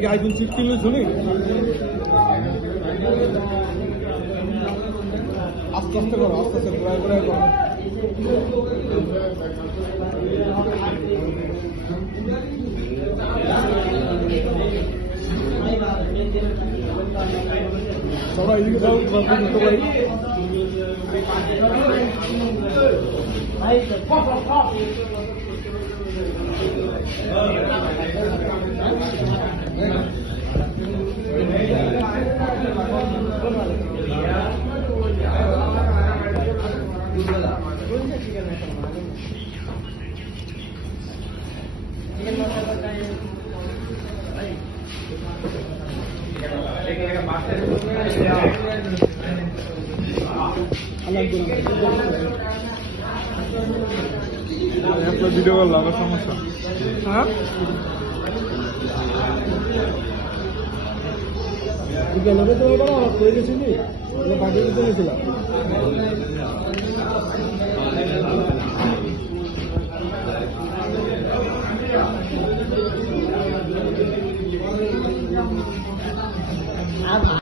কি আইফোন 16 লই শুনি আস্তে আস্তে করো আস্তে আস্তে ঘুরায় ঘুরায় করো সবাই এদিকে যাও সবাই ভিডিও করলাম সমস্যা হ্যাঁ গেলে তো করে গেছি বাড়ি গেছিলাম